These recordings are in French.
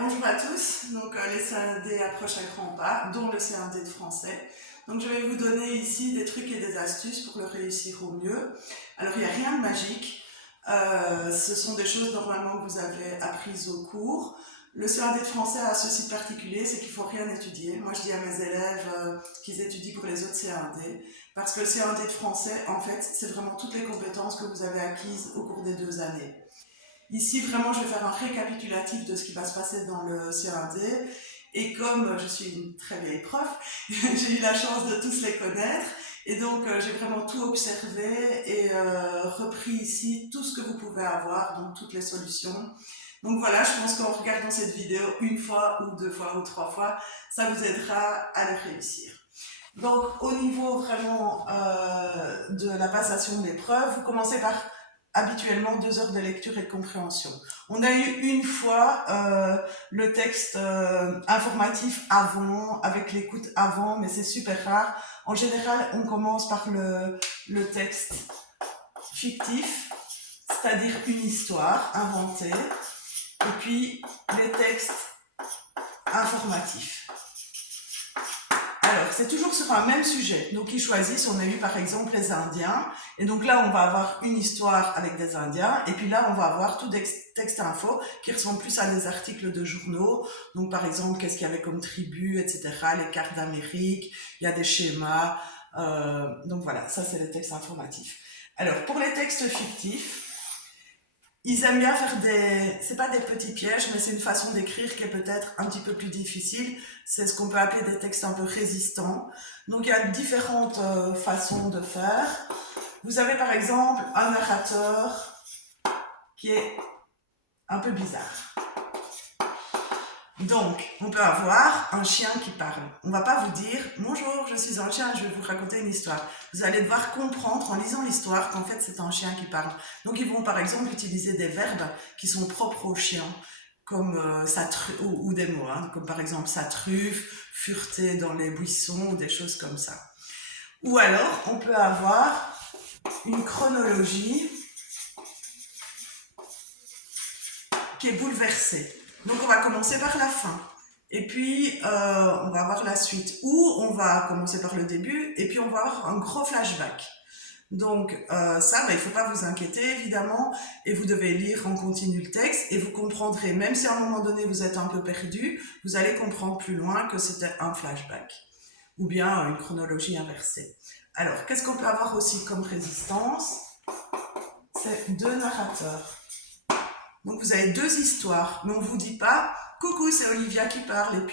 Bonjour à tous. Donc les CAD approchent à grands pas, dont le CAD de français. Donc je vais vous donner ici des trucs et des astuces pour le réussir au mieux. Alors il n'y a rien de magique. Ce sont des choses normalement que vous avez apprises au cours. Le CAD de français a ceci de particulier, c'est qu'il ne faut rien étudier. Moi je dis à mes élèves qu'ils étudient pour les autres CAD, parce que le CAD de français, en fait, c'est vraiment toutes les compétences que vous avez acquises au cours des 2 années. Ici, vraiment, je vais faire un récapitulatif de ce qui va se passer dans le CAD. Et comme je suis une très vieille prof, j'ai eu la chance de tous les connaître. Et donc, j'ai vraiment tout observé et repris ici tout ce que vous pouvez avoir, donc toutes les solutions. Donc voilà, je pense qu'en regardant cette vidéo une fois ou 2 fois ou 3 fois, ça vous aidera à le réussir. Donc, au niveau vraiment de la passation de l'épreuve, vous commencez par habituellement 2 heures de lecture et de compréhension. On a eu une fois le texte informatif avant, avec l'écoute avant, mais c'est super rare. En général, on commence par le texte fictif, c'est-à-dire une histoire inventée, et puis les textes informatifs. Alors, c'est toujours sur un même sujet. Donc, ils choisissent, on a eu par exemple les Indiens. Et donc là, on va avoir une histoire avec des Indiens. Et puis là, on va avoir tout des textes info qui ressemblent plus à des articles de journaux. Donc, par exemple, qu'est-ce qu'il y avait comme tribu, etc. Les cartes d'Amérique, il y a des schémas. Donc voilà, ça, c'est les textes informatifs. Alors, pour les textes fictifs, ils aiment bien faire c'est pas des petits pièges, mais c'est une façon d'écrire qui est peut-être un petit peu plus difficile. C'est ce qu'on peut appeler des textes un peu résistants. Donc il y a différentes façons de faire. Vous avez par exemple un narrateur qui est un peu bizarre. Donc, on peut avoir un chien qui parle. On va pas vous dire « Bonjour, je suis un chien, je vais vous raconter une histoire ». Vous allez devoir comprendre en lisant l'histoire qu'en fait c'est un chien qui parle. Donc, ils vont par exemple utiliser des verbes qui sont propres au chien, comme ou des mots, hein, comme par exemple « sa truffe »,« fureter dans les buissons » ou des choses comme ça. Ou alors, on peut avoir une chronologie qui est bouleversée. Donc on va commencer par la fin, et puis on va avoir la suite, ou on va commencer par le début, et puis on va avoir un gros flashback. Donc ça, il ne faut pas vous inquiéter évidemment, et vous devez lire en continu le texte, et vous comprendrez, même si à un moment donné vous êtes un peu perdu, vous allez comprendre plus loin que c'était un flashback, ou bien une chronologie inversée. Alors, qu'est-ce qu'on peut avoir aussi comme résistance? C'est 2 narrateurs. Donc vous avez 2 histoires, mais on ne vous dit pas « Coucou, c'est Olivia qui parle »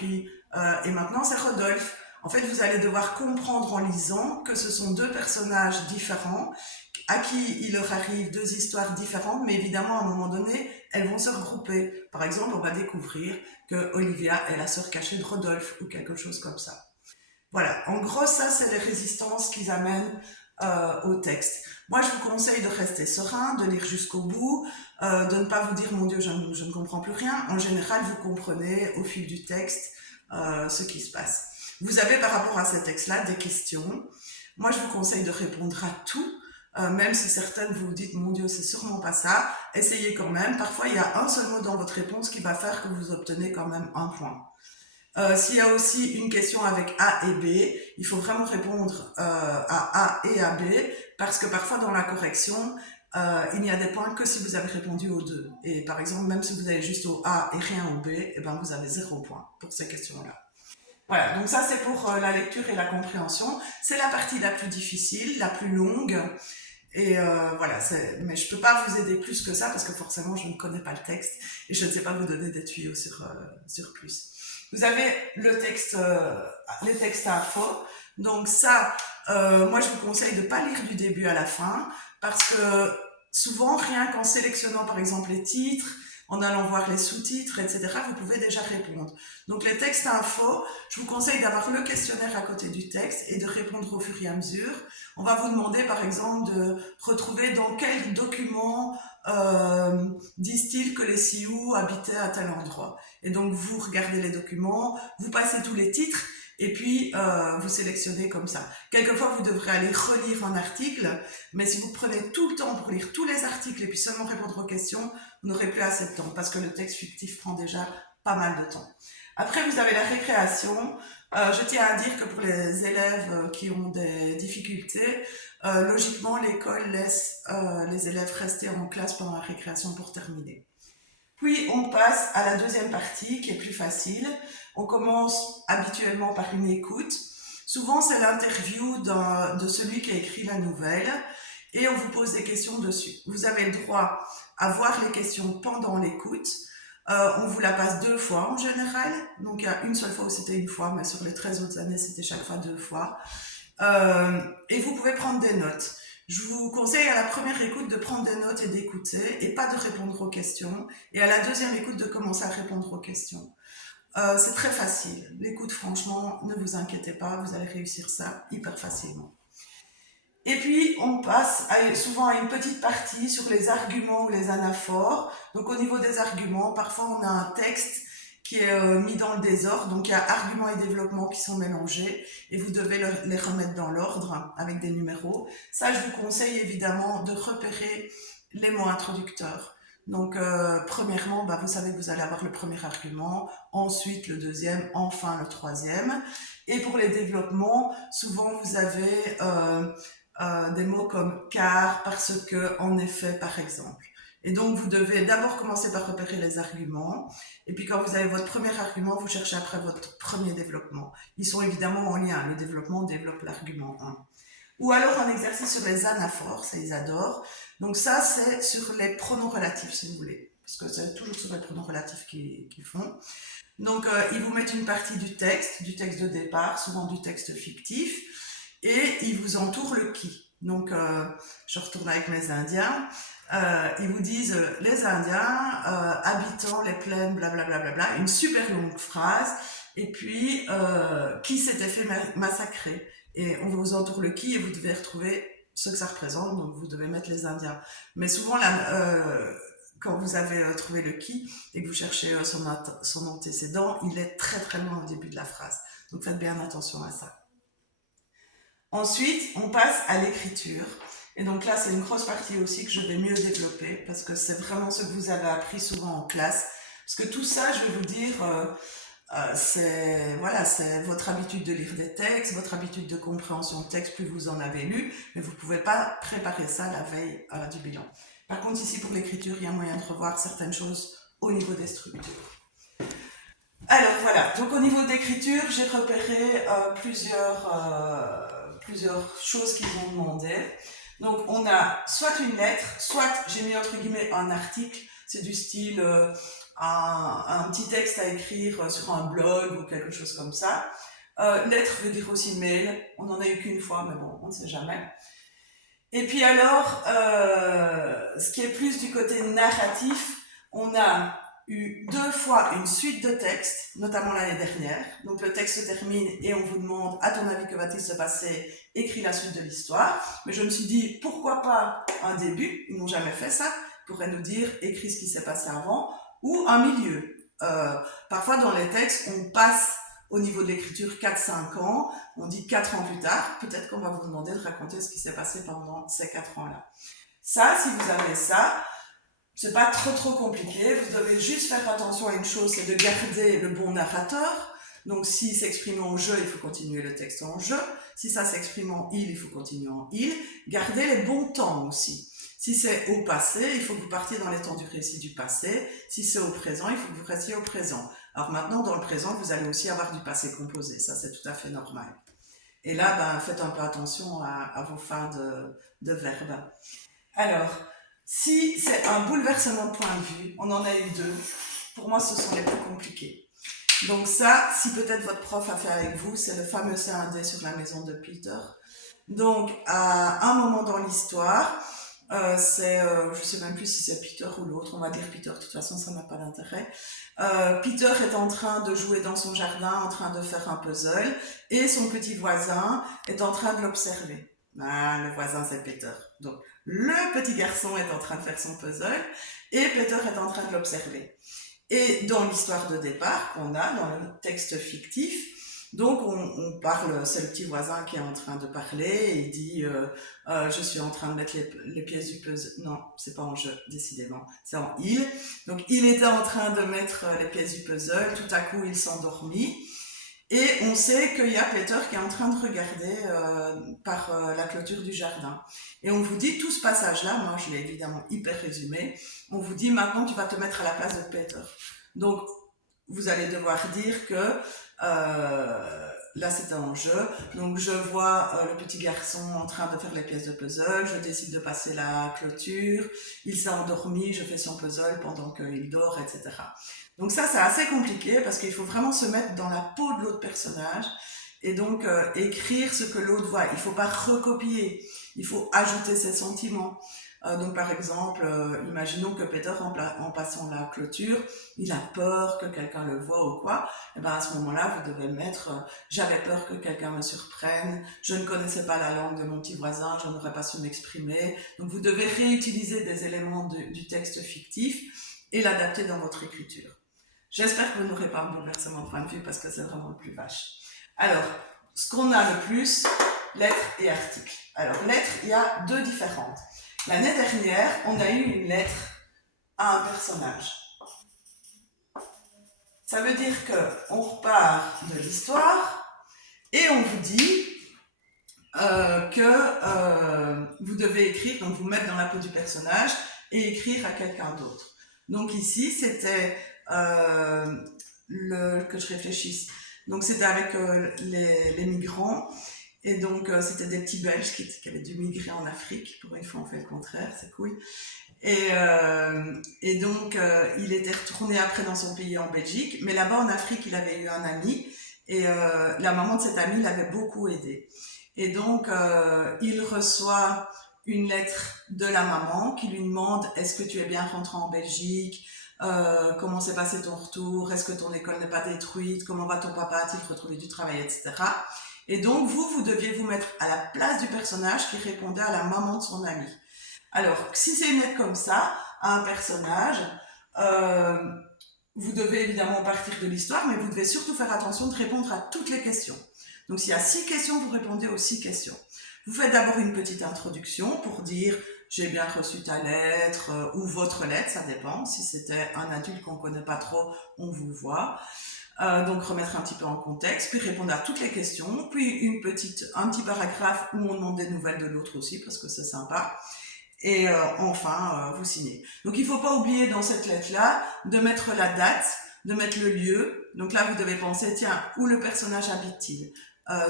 et maintenant c'est Rodolphe. En fait, vous allez devoir comprendre en lisant que ce sont 2 personnages différents, à qui il leur arrive 2 histoires différentes, mais évidemment, à un moment donné, elles vont se regrouper. Par exemple, on va découvrir que Olivia est la sœur cachée de Rodolphe, ou quelque chose comme ça. Voilà, en gros, ça, c'est les résistances qu'ils amènent au texte. Moi, je vous conseille de rester serein, de lire jusqu'au bout, de ne pas vous dire « Mon Dieu, je ne comprends plus rien ». En général, vous comprenez au fil du texte ce qui se passe. Vous avez par rapport à ces textes-là des questions. Moi, je vous conseille de répondre à tout, même si certaines vous dites « Mon Dieu, c'est sûrement pas ça ». Essayez quand même. Parfois, il y a un seul mot dans votre réponse qui va faire que vous obtenez quand même un point. S'il y a aussi une question avec A et B, il faut vraiment répondre à A et à B, parce que parfois dans la correction, il n'y a des points que si vous avez répondu aux 2. Et par exemple, même si vous avez juste au A et rien au B, eh ben vous avez 0 point pour ces questions-là. Voilà, donc ça c'est pour la lecture et la compréhension. C'est la partie la plus difficile, la plus longue. Et voilà, mais je peux pas vous aider plus que ça, parce que forcément je ne connais pas le texte et je ne sais pas vous donner des tuyaux sur plus. Vous avez les textes info. Donc ça, moi je vous conseille de ne pas lire du début à la fin, parce que souvent, rien qu'en sélectionnant par exemple les titres, en allant voir les sous-titres, etc., vous pouvez déjà répondre. Donc les textes info, je vous conseille d'avoir le questionnaire à côté du texte et de répondre au fur et à mesure. On va vous demander par exemple de retrouver dans quel document disent-ils que les Sioux habitaient à tel endroit. Et donc vous regardez les documents, vous passez tous les titres, et puis vous sélectionnez comme ça. Quelquefois, vous devrez aller relire un article, mais si vous prenez tout le temps pour lire tous les articles et puis seulement répondre aux questions, vous n'aurez plus assez de temps, parce que le texte fictif prend déjà pas mal de temps. Après, vous avez la récréation. Je tiens à dire que pour les élèves qui ont des difficultés, logiquement, l'école laisse les élèves rester en classe pendant la récréation pour terminer. Puis, on passe à la deuxième partie qui est plus facile. On commence habituellement par une écoute. Souvent, c'est l'interview de celui qui a écrit la nouvelle et on vous pose des questions dessus. Vous avez le droit à voir les questions pendant l'écoute. On vous la passe 2 fois en général. Donc, il y a une seule fois où c'était une fois, mais sur les 13 autres années, c'était chaque fois 2 fois. Et vous pouvez prendre des notes. Je vous conseille à la première écoute de prendre des notes et d'écouter et pas de répondre aux questions. Et à la deuxième écoute de commencer à répondre aux questions. C'est très facile. L'écoute, franchement, ne vous inquiétez pas, vous allez réussir ça hyper facilement. Et puis, on passe souvent à une petite partie sur les arguments ou les anaphores. Donc, au niveau des arguments, parfois, on a un texte qui est mis dans le désordre. Donc, il y a arguments et développement qui sont mélangés et vous devez les remettre dans l'ordre avec des numéros. Ça, je vous conseille évidemment de repérer les mots introducteurs. Donc, premièrement, vous savez que vous allez avoir le premier argument, ensuite le deuxième, enfin le troisième. Et pour les développements, souvent, vous avez des mots comme car, parce que, en effet, par exemple. Et donc, vous devez d'abord commencer par repérer les arguments. Et puis, quand vous avez votre premier argument, vous cherchez après votre premier développement. Ils sont évidemment en lien. Le développement développe l'argument 1. Ou alors un exercice sur les anaphores, ça ils adorent. Donc ça, c'est sur les pronoms relatifs, si vous voulez. Parce que c'est toujours sur les pronoms relatifs qu'ils font. Donc, ils vous mettent une partie du texte de départ, souvent du texte fictif. Et ils vous entourent le qui. Donc, je retourne avec mes Indiens. Ils vous disent les Indiens habitant les plaines, blablabla, bla, bla, bla, une super longue phrase. Et puis, qui s'était fait massacrer. Et on vous entoure le qui et vous devez retrouver ce que ça représente. Donc, vous devez mettre les Indiens. Mais souvent, là, quand vous avez trouvé le qui et que vous cherchez son antécédent, il est très très loin au début de la phrase. Donc, faites bien attention à ça. Ensuite, on passe à l'écriture. Et donc là, c'est une grosse partie aussi que je vais mieux développer parce que c'est vraiment ce que vous avez appris souvent en classe. Parce que tout ça, je vais vous dire, c'est votre habitude de lire des textes, votre habitude de compréhension de texte, plus vous en avez lu, mais vous ne pouvez pas préparer ça la veille du bilan. Par contre, ici, pour l'écriture, il y a moyen de revoir certaines choses au niveau des structures. Alors voilà, donc au niveau de l'écriture, j'ai repéré plusieurs choses qu'ils ont demandé. Donc on a soit une lettre, soit j'ai mis entre guillemets un article, c'est du style un petit texte à écrire sur un blog ou quelque chose comme ça. Lettre veut dire aussi mail, on n'en a eu qu'une fois, mais bon, on ne sait jamais. Et puis alors, ce qui est plus du côté narratif, on a eu 2 fois une suite de textes, notamment l'année dernière. Donc le texte se termine et on vous demande, à ton avis, que va-t-il se passer? Écris la suite de l'histoire. Mais je me suis dit, pourquoi pas un début? Ils n'ont jamais fait ça. Ils pourraient nous dire, écris ce qui s'est passé avant, ou un milieu. Parfois dans les textes, on passe au niveau de l'écriture 4-5 ans, on dit 4 ans plus tard, peut-être qu'on va vous demander de raconter ce qui s'est passé pendant ces 4 ans-là. Ça, si vous avez ça, c'est pas trop compliqué, vous devez juste faire attention à une chose, c'est de garder le bon narrateur. Donc si s'exprime en je, il faut continuer le texte en je. Si ça s'exprime en il faut continuer en il. Gardez les bons temps aussi. Si c'est au passé, il faut que vous partiez dans les temps du récit du passé. Si c'est au présent, il faut que vous restiez au présent. Alors maintenant, dans le présent, vous allez aussi avoir du passé composé. Ça, c'est tout à fait normal. Et là, faites un peu attention à vos fins de verbes. Alors, si c'est un bouleversement de point de vue, on en a eu 2. Pour moi, ce sont les plus compliqués. Donc ça, si peut-être votre prof a fait avec vous, c'est le fameux C1D sur la maison de Peter. Donc, à un moment dans l'histoire, je sais même plus si c'est Peter ou l'autre, on va dire Peter, de toute façon ça n'a pas d'intérêt. Peter est en train de jouer dans son jardin, en train de faire un puzzle, et son petit voisin est en train de l'observer. Le voisin c'est Peter. Donc le petit garçon est en train de faire son puzzle, et Peter est en train de l'observer. Et dans l'histoire de départ qu'on a, dans le texte fictif, Donc on parle, c'est le petit voisin qui est en train de parler, et il dit je suis en train de mettre les pièces du puzzle. Non, c'est pas en jeu, décidément, c'est en il. Donc il était en train de mettre les pièces du puzzle, tout à coup il s'endormit. Et on sait qu'il y a Peter qui est en train de regarder par la clôture du jardin. Et on vous dit tout ce passage-là, moi je l'ai évidemment hyper résumé, on vous dit maintenant tu vas te mettre à la place de Peter. Donc vous allez devoir dire que là c'était en jeu, donc je vois le petit garçon en train de faire les pièces de puzzle, je décide de passer la clôture, il s'est endormi, je fais son puzzle pendant qu'il dort, etc. Donc ça c'est assez compliqué parce qu'il faut vraiment se mettre dans la peau de l'autre personnage et donc écrire ce que l'autre voit. Il ne faut pas recopier, il faut ajouter ses sentiments. Donc par exemple, imaginons que Peter, en passant la clôture, il a peur que quelqu'un le voie ou quoi. Et ben à ce moment-là, vous devez mettre j'avais peur que quelqu'un me surprenne, je ne connaissais pas la langue de mon petit voisin, je n'aurais pas su m'exprimer. Donc vous devez réutiliser des éléments du texte fictif et l'adapter dans votre écriture. J'espère que vous n'aurez pas un bouleversement de point de vue parce que c'est vraiment le plus vache. Alors, ce qu'on a le plus, lettres et articles. Alors, lettres, il y a deux différentes. L'année dernière, on a eu une lettre à un personnage. Ça veut dire qu'on repart de l'histoire et on vous dit que vous devez écrire, donc vous mettre dans la peau du personnage et écrire à quelqu'un d'autre. Donc ici, c'était que je réfléchisse. Donc c'était avec les migrants. Et donc, c'était des petits Belges qui avaient dû migrer en Afrique. Pour une fois, on fait le contraire, c'est cool. Et donc, il était retourné après dans son pays en Belgique. Mais là-bas, en Afrique, il avait eu un ami. Et la maman de cet ami l'avait beaucoup aidé. Et donc, il reçoit une lettre de la maman qui lui demande « Est-ce que tu es bien rentré en Belgique ? Comment s'est passé ton retour ? Est-ce que ton école n'est pas détruite ? Comment va ton papa ? A-t-il retrouvé du travail, etc. » Et donc, vous deviez vous mettre à la place du personnage qui répondait à la maman de son ami. Alors, si c'est une lettre comme ça, à un personnage, vous devez évidemment partir de l'histoire, mais vous devez surtout faire attention de répondre à toutes les questions. Donc, s'il y a 6 questions, vous répondez aux 6 questions. Vous faites d'abord une petite introduction pour dire « j'ai bien reçu ta lettre » ou « votre lettre », ça dépend. Si c'était un adulte qu'on ne connaît pas trop, on vous voit. Donc remettre un petit peu en contexte, puis répondre à toutes les questions, puis un petit paragraphe où on demande des nouvelles de l'autre aussi, parce que c'est sympa. Et enfin, vous signez. Donc il ne faut pas oublier dans cette lettre-là de mettre la date, de mettre le lieu. Donc là, vous devez penser, tiens, où le personnage habite-t-il ?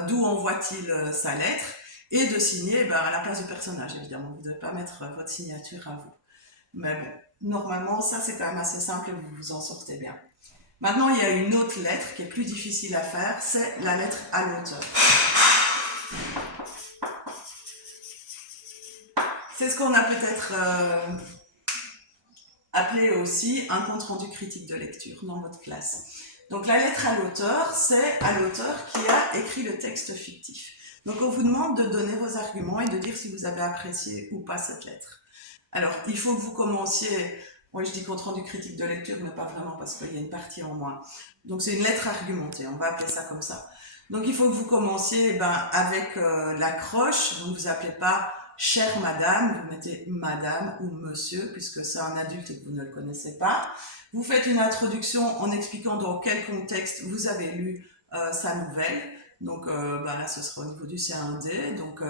D'où envoie-t-il sa lettre ? Et de signer à la place du personnage, évidemment. Vous ne devez pas mettre votre signature à vous. Mais bon, normalement, ça c'est quand même assez simple et vous vous en sortez bien. Maintenant, il y a une autre lettre qui est plus difficile à faire, c'est la lettre à l'auteur. C'est ce qu'on a peut-être appelé aussi un compte-rendu critique de lecture dans votre classe. Donc la lettre à l'auteur, c'est à l'auteur qui a écrit le texte fictif. Donc on vous demande de donner vos arguments et de dire si vous avez apprécié ou pas cette lettre. Alors, il faut que vous commenciez... Moi, je dis compte-rendu critique de lecture, mais pas vraiment parce qu'il y a une partie en moins. Donc, c'est une lettre argumentée, on va appeler ça comme ça. Donc, il faut que vous commenciez avec l'accroche. Donc, vous appelez pas « chère madame », vous mettez « madame » ou « monsieur », puisque c'est un adulte et que vous ne le connaissez pas. Vous faites une introduction en expliquant dans quel contexte vous avez lu sa nouvelle. Donc là, ce sera au niveau du C1D. Donc,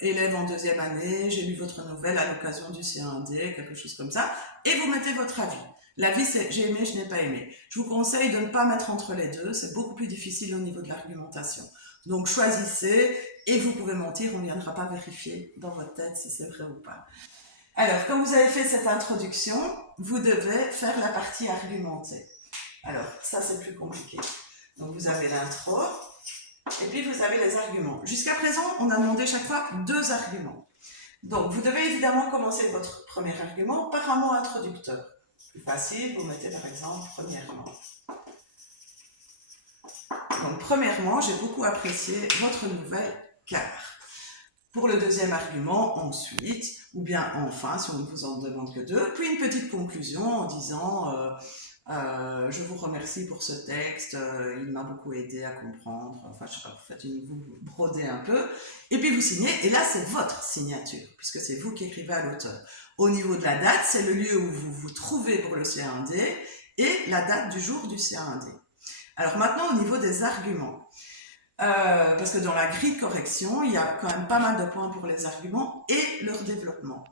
élève en 2e année, j'ai lu votre nouvelle à l'occasion du C1D, quelque chose comme ça. Et vous mettez votre avis. L'avis, c'est j'ai aimé, je n'ai pas aimé. Je vous conseille de ne pas mettre entre les deux. C'est beaucoup plus difficile au niveau de l'argumentation. Donc, choisissez et vous pouvez mentir. On ne viendra pas vérifier dans votre tête si c'est vrai ou pas. Alors, quand vous avez fait cette introduction, vous devez faire la partie argumentée. Alors, ça, c'est plus compliqué. Donc, vous avez l'intro, et puis vous avez les arguments. Jusqu'à présent, on a demandé chaque fois 2 arguments. Donc, vous devez évidemment commencer votre premier argument par un mot introducteur. Plus facile, vous mettez par exemple « premièrement ». Donc, premièrement, j'ai beaucoup apprécié votre nouvelle car. Pour le deuxième argument, ensuite, ou bien enfin, si on ne vous en demande que 2, puis une petite conclusion en disant je vous remercie pour ce texte, il m'a beaucoup aidé à comprendre. Enfin, je sais pas, vous brodez un peu. Et puis vous signez, et là, c'est votre signature, puisque c'est vous qui écrivez à l'auteur. Au niveau de la date, c'est le lieu où vous vous trouvez pour le CA1D et la date du jour du CA1D. Alors maintenant, au niveau des arguments. Parce que dans la grille de correction, il y a quand même pas mal de points pour les arguments et leur développement.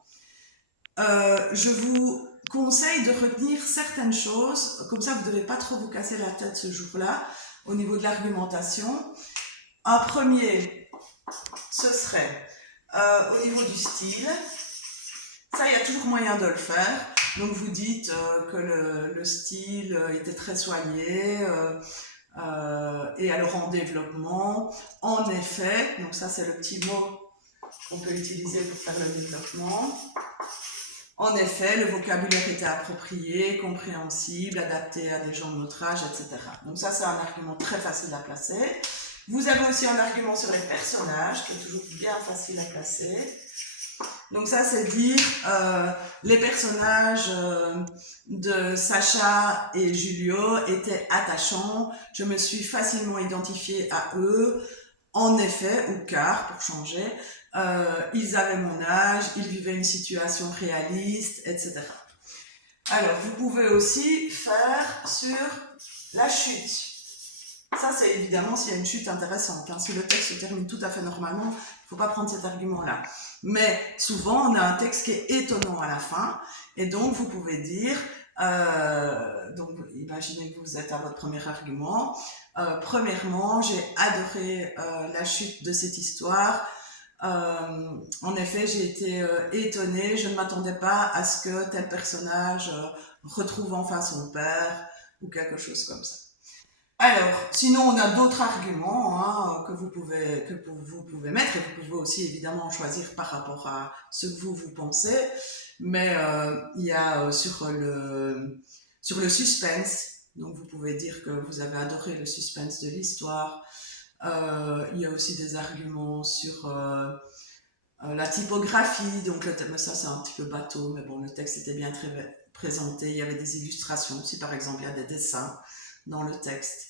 Je vous conseille de retenir certaines choses, comme ça vous ne devez pas trop vous casser la tête ce jour-là, au niveau de l'argumentation. Un premier, ce serait au niveau du style. Ça, il y a toujours moyen de le faire. Donc vous dites que le style était très soigné, et alors en développement, en effet, donc ça c'est le petit mot qu'on peut utiliser pour faire le développement. En effet, le vocabulaire était approprié, compréhensible, adapté à des gens de notre âge, etc. Donc ça, c'est un argument très facile à placer. Vous avez aussi un argument sur les personnages, qui est toujours bien facile à placer. Donc ça, c'est dire les personnages de Sacha et Julio étaient attachants, je me suis facilement identifiée à eux, en effet, ou car, pour changer, ils avaient mon âge, ils vivaient une situation réaliste, etc. Alors, vous pouvez aussi faire sur la chute. Ça, c'est évidemment s'il y a une chute intéressante. Hein. Si le texte se termine tout à fait normalement, il ne faut pas prendre cet argument-là. Mais souvent, on a un texte qui est étonnant à la fin, et donc vous pouvez dire, donc imaginez que vous êtes à votre premier argument. Premièrement, j'ai adoré la chute de cette histoire. En effet, j'ai été étonnée, je ne m'attendais pas à ce que tel personnage retrouve enfin son père, ou quelque chose comme ça. Alors, sinon, on a d'autres arguments hein, que vous pouvez mettre, et vous pouvez aussi évidemment choisir par rapport à ce que vous pensez, mais il y a sur le suspense, donc vous pouvez dire que vous avez adoré le suspense de l'histoire. Il y a aussi des arguments sur la typographie, donc ça c'est un petit peu bateau, mais bon, le texte était bien très présenté, il y avait des illustrations, si par exemple il y a des dessins dans le texte.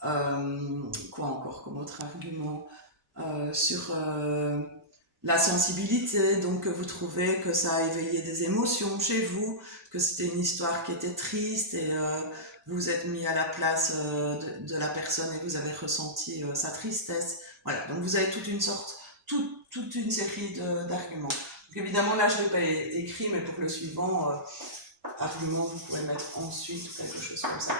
Quoi encore comme autre argument sur la sensibilité, donc vous trouvez que ça a éveillé des émotions chez vous, que c'était une histoire qui était triste et vous vous êtes mis à la place de la personne et vous avez ressenti sa tristesse. Voilà, donc vous avez toute une série d'arguments. Donc évidemment là je ne l'ai pas écrit, mais pour le suivant, argument vous pourrez mettre ensuite ou quelque chose comme ça.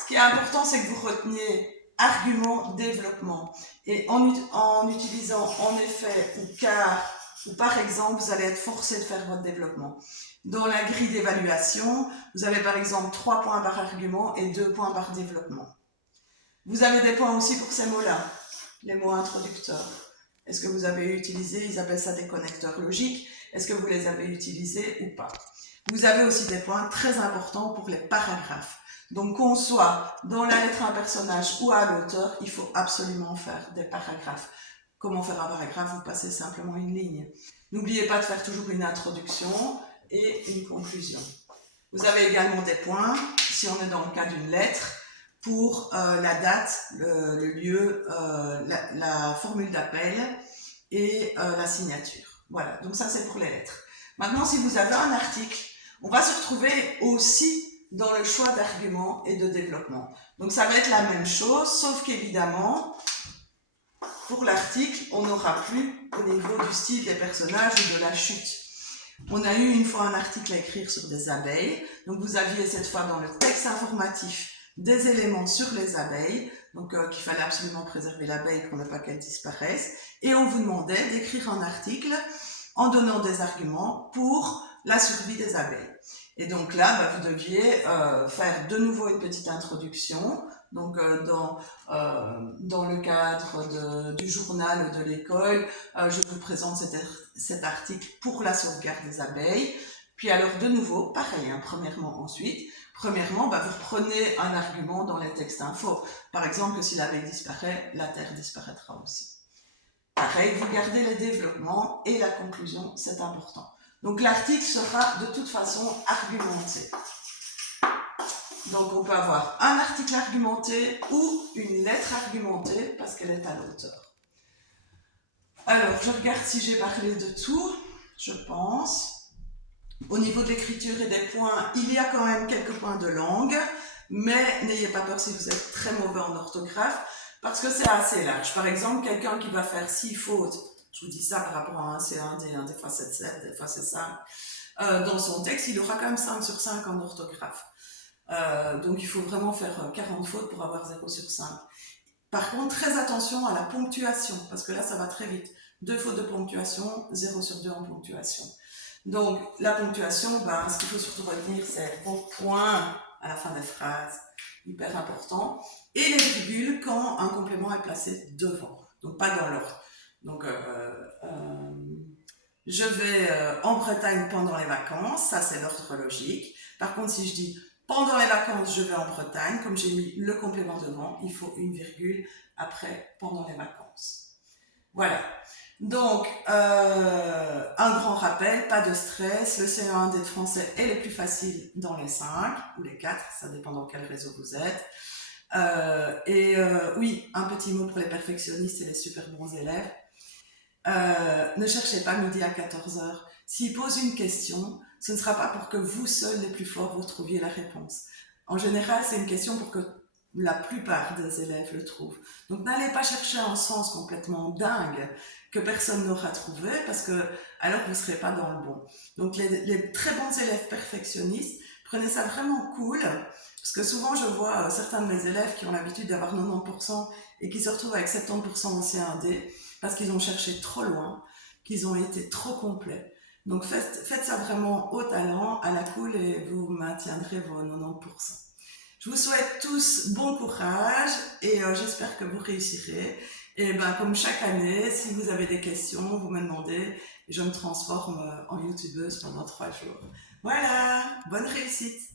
Ce qui est important, c'est que vous reteniez argument, développement. Et en utilisant en effet ou car ou par exemple, vous allez être forcé de faire votre développement. Dans la grille d'évaluation, vous avez par exemple 3 points par argument et 2 points par développement. Vous avez des points aussi pour ces mots-là, les mots introducteurs. Est-ce que vous avez utilisé, ils appellent ça des connecteurs logiques, est-ce que vous les avez utilisés ou pas? Vous avez aussi des points très importants pour les paragraphes. Donc qu'on soit dans la lettre à un personnage ou à l'auteur, il faut absolument faire des paragraphes. Comment faire un paragraphe? Vous passez simplement une ligne. N'oubliez pas de faire toujours une introduction et une conclusion. Vous avez également des points, si on est dans le cas d'une lettre, pour la date, le lieu, la formule d'appel et la signature. Voilà, donc ça c'est pour les lettres. Maintenant, si vous avez un article, on va se retrouver aussi dans le choix d'arguments et de développement. Donc ça va être la même chose, sauf qu'évidemment, pour l'article, on n'aura plus au niveau du style des personnages ou de la chute. On a eu une fois un article à écrire sur des abeilles, donc vous aviez cette fois dans le texte informatif des éléments sur les abeilles, donc qu'il fallait absolument préserver l'abeille pour ne pas qu'elle disparaisse, et on vous demandait d'écrire un article en donnant des arguments pour la survie des abeilles. Et donc là, vous deviez faire de nouveau une petite introduction, donc dans le cadre du journal de l'école, je vous présente cet article pour la sauvegarde des abeilles. Puis alors de nouveau, pareil, hein, premièrement, vous prenez un argument dans les textes info. Par exemple, que si l'abeille disparaît, la terre disparaîtra aussi. Pareil, vous gardez les développements et la conclusion, c'est important. Donc l'article sera de toute façon argumenté. Donc on peut avoir un article argumenté ou une lettre argumentée parce qu'elle est à l'auteur. Alors, je regarde si j'ai parlé de tout, je pense. Au niveau de l'écriture et des points, il y a quand même quelques points de langue, mais n'ayez pas peur si vous êtes très mauvais en orthographe, parce que c'est assez large. Par exemple, quelqu'un qui va faire 6 fautes, je vous dis ça par rapport à un C1, D1, des fois c'est 7, des fois c'est 5, dans son texte, il aura quand même 5 sur 5 en orthographe. Donc il faut vraiment faire 40 fautes pour avoir 0 sur 5. Par contre, très attention à la ponctuation, parce que là, ça va très vite. 2 fautes de ponctuation, 0 sur 2 en ponctuation. Donc, la ponctuation, ce qu'il faut surtout retenir, c'est vos points à la fin des phrases, hyper important. Et les virgules quand un complément est placé devant, donc pas dans l'ordre. Donc, je vais en Bretagne pendant les vacances, ça c'est l'ordre logique. Par contre, si je dis pendant les vacances, je vais en Bretagne, comme j'ai mis le complément devant, il faut une virgule après pendant les vacances. Voilà. Donc, un grand rappel, pas de stress, le C1D de français est le plus facile dans les 5 ou les 4, ça dépend dans quel réseau vous êtes. Oui, un petit mot pour les perfectionnistes et les super bons élèves. Ne cherchez pas midi à 14h. S'ils posent une question, ce ne sera pas pour que vous seuls, les plus forts, vous trouviez la réponse. En général, c'est une question pour que la plupart des élèves le trouvent. Donc n'allez pas chercher un sens complètement dingue que personne n'aura trouvé, parce que alors vous ne serez pas dans le bon. Donc les très bons élèves perfectionnistes, prenez ça vraiment cool, parce que souvent je vois certains de mes élèves qui ont l'habitude d'avoir 90% et qui se retrouvent avec 70% en C1D, parce qu'ils ont cherché trop loin, qu'ils ont été trop complets. Donc faites ça vraiment au talent, à la cool, et vous maintiendrez vos 90%. Je vous souhaite tous bon courage et j'espère que vous réussirez. Et comme chaque année, si vous avez des questions, vous me demandez, et je me transforme en youtubeuse pendant 3 jours. Voilà, bonne réussite!